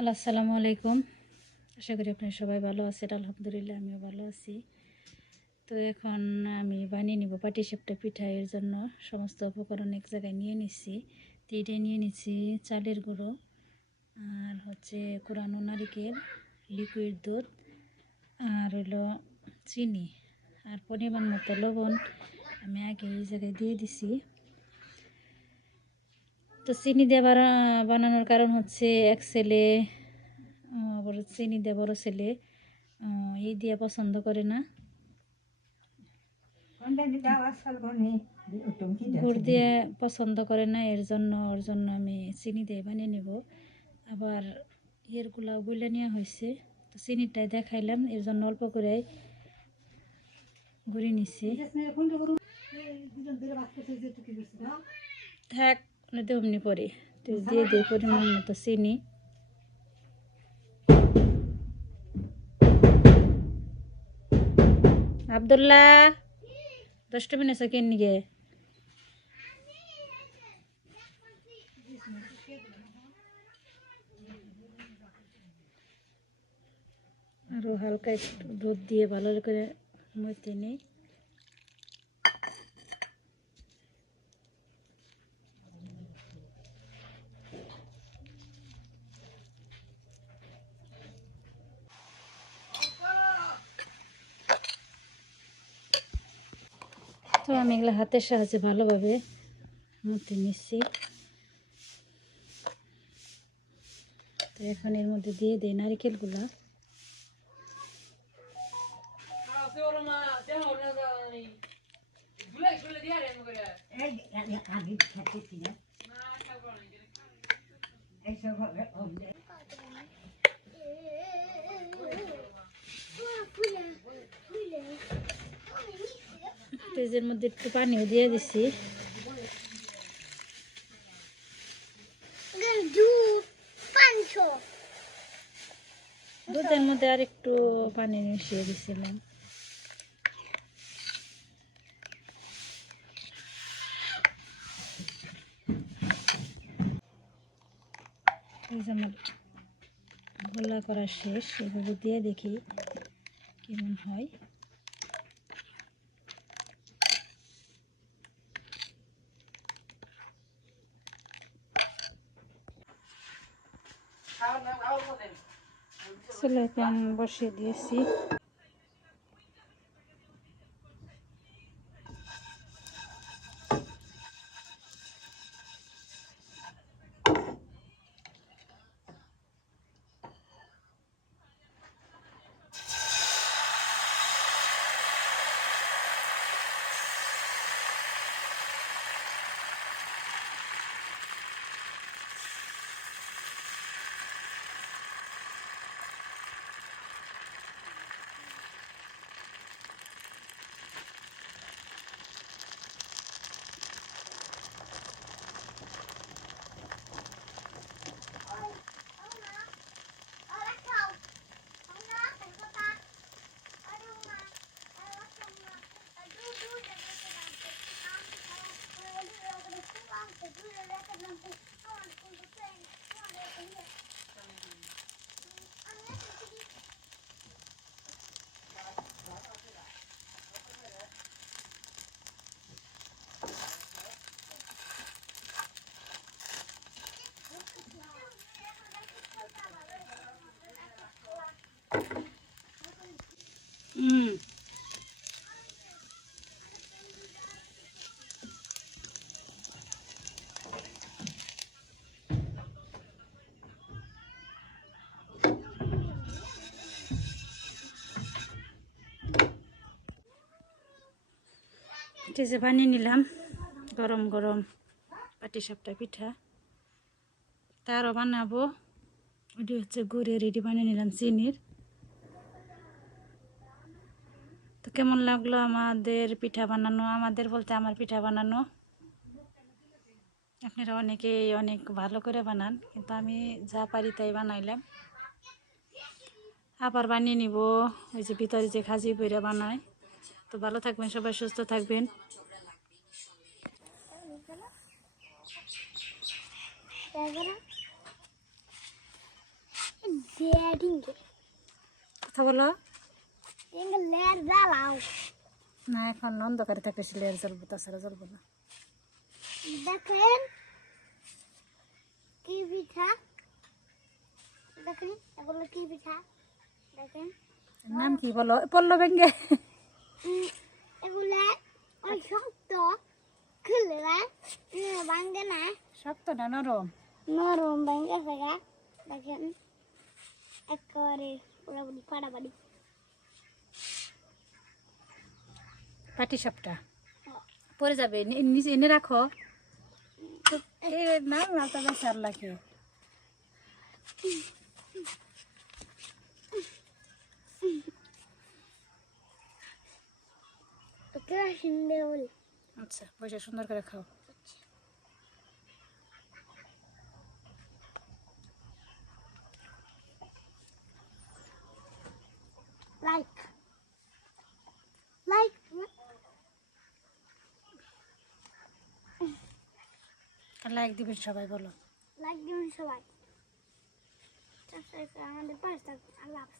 Hello, আসসালামু আলাইকুম। আশা করি আপনারা সবাই ভালো আছেন। আলহামদুলিল্লাহ আমিও ভালো আছি। তো এখন আমি বানিয়ে নিব পাটিসাপটা পিঠা। এর জন্য সমস্ত উপকরণ এক জায়গায় নিয়ে নিচ্ছি। তো এটাই নিয়ে নিচ্ছি চালের গুঁড়ো, আর হচ্ছে কোরানো নারিকেল, লিকুইড দুধ, আর হলো চিনি, আর পরিমাণ মতো লবণ আমি আগে এই জায়গায় দিয়ে দিছি। তো চিনি দিয়ে বানানোর কারণ হচ্ছে এক ছেলে বড় চিনি দিয়ে বড় ছেলে এই দিয়ে পছন্দ করে না, গুড় দিয়ে পছন্দ করে না। ওর জন্য আমি চিনি দিয়ে বানিয়ে নেব। আবার এরগুলা গুলে নেওয়া হয়েছে, তো চিনিটাই দেখাইলাম, এর জন্য অল্প করে গুঁড়ি নিচ্ছি। থাক দেবনি পরে তো দিয়ে দিই পরিমাণ মতো চিনি। আব্দুল্লাহ 10টা মিনিট কেন নিগে আরও হালকা একটু দুধ দিয়ে ভালো করে মতে নিই। তো আমি এগুলো হাতের সাহায্যে ভালোভাবে মতে নিচ্ছি। তো এখন এর মধ্যে দিয়ে দিই নারিকেলগুলা। ফ্রিজের মধ্যে একটু পানিও দিয়ে দিছি। দুধের মধ্যে আর একটু পানি মিশিয়ে দিছিলাম। আমার গোলা করা শেষ, এভাবে দিয়ে দেখি কেমন হয়। চুলায় প্যান বসিয়ে দিয়েছি। এটা যে বানিয়ে নিলাম গরম গরম পাটিসাপটা পিঠা, তারও বানাবো। ওটি হচ্ছে গুড়ের, রেডি বানিয়ে নিলাম চিনির। তো কেমন লাগলো আমাদের পিঠা বানানো? আমাদের বলতে আমার পিঠা বানানো। আপনারা অনেকেই অনেক ভালো করে বানান, কিন্তু আমি যা পারি তাই বানাইলাম। আবার বানিয়ে নিব, ওই যে ভিতরে যে খাজি বইরা বানায়। তো ভালো থাকবেন সবাই, সুস্থ থাকবেন। কথা বলো। লেয়ার জ্বালাও। না এখন অন্ধকারে থাকলে সে লেয়ার জ্বলবো, তাছাড়া জ্বলবো না। দেখেন কি পিঠা, দেখেন এগুলো কি পিঠা, দেখেন নাম কি বলো? পড়লো ভেঙ্গে। এগুলা ওই শক্ত খুলে ভাঙ্গে না, শক্ত না নরম? নরম ভাঙ্গে ফেগা। দেখেন একেবারে পুরোপুরি ফাটাফাটি। পাটি সাপটা পরে যাবে, নিচে এনে রাখো। না না তো বেশ আর লাগে। ওকে হিন্দে বলি। আচ্ছা পয়সা সুন্দর করে খাও। লাইক লাইক লাইক দিবেন সবাই, বলো। লাইক দিবেন সবাই। আমাদের পাশে থাকবেন। আল্লাহ হাফেজ।